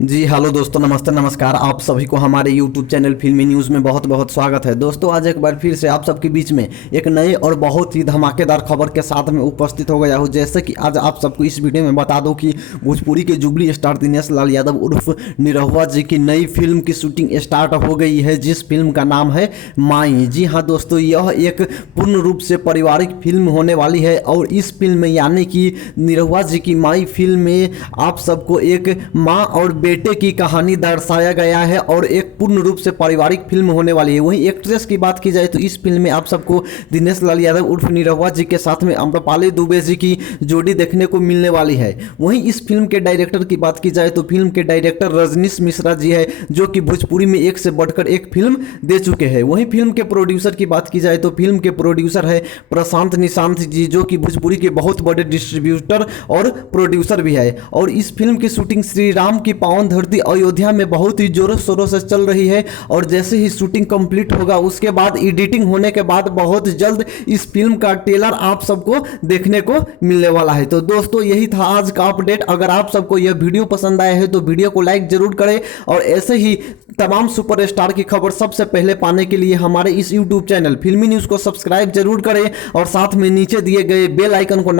जी hello दोस्तों, नमस्ते नमस्कार। आप सभी को हमारे यूट्यूब चैनल फिल्मी न्यूज़ में बहुत बहुत स्वागत है। दोस्तों आज एक बार फिर से आप सबके बीच में एक नई और बहुत ही धमाकेदार खबर के साथ में उपस्थित हो गया हूँ। जैसे कि आज आप सबको इस वीडियो में बता दूं कि भोजपुरी के जुबली स्टार दिनेश लाल यादव उर्फ निरहुआ जी की नई फिल्म की शूटिंग स्टार्ट हो गई है, जिस फिल्म का नाम है माई। जी हाँ दोस्तों, यह एक पूर्ण रूप से पारिवारिक फिल्म होने वाली है और इस फिल्म में यानी कि निरहुआ जी की माई फिल्म में आप सबको एक माँ और बेटे की कहानी दर्शाया गया है और एक पूर्ण रूप से पारिवारिक फिल्म होने वाली है। वहीं एक्ट्रेस की बात की जाए तो इस फिल्म में आप सबको दिनेश लाल यादव उर्फ निरहुआ जी के साथ में अम्रपाली दुबे जी की जोड़ी देखने को मिलने वाली है। वहीं इस फिल्म के डायरेक्टर की बात की जाए तो फिल्म के डायरेक्टर रजनीश मिश्रा जी है, जो कि भोजपुरी में एक से बढ़कर एक फिल्म दे चुके हैं। वहीं फिल्म के प्रोड्यूसर की बात की जाए तो फिल्म के प्रोड्यूसर है प्रशांत निशांत जी, जो कि भोजपुरी के बहुत बड़े डिस्ट्रीब्यूटर और प्रोड्यूसर भी है। और इस फिल्म की शूटिंग श्री राम की पावन धरती अयोध्या में बहुत ही जोरों शोरों से चल रही है और जैसे ही शूटिंग कंप्लीट होगा उसके बाद एडिटिंग होने के बाद बहुत जल्द इस फिल्म का ट्रेलर आप सबको देखने को मिलने वाला है। तो दोस्तों यही था आज का अपडेट। अगर आप सबको यह वीडियो पसंद आया है तो वीडियो को लाइक जरूर करें और ऐसे ही तमाम सुपरस्टार की खबर सबसे पहले पाने के लिए हमारे इस यूट्यूब चैनल फिल्मी न्यूज़ को सब्सक्राइब जरूर करें और साथ में नीचे दिए गए बेल आइकन को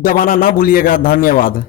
दबाना ना भूलिएगा। धन्यवाद।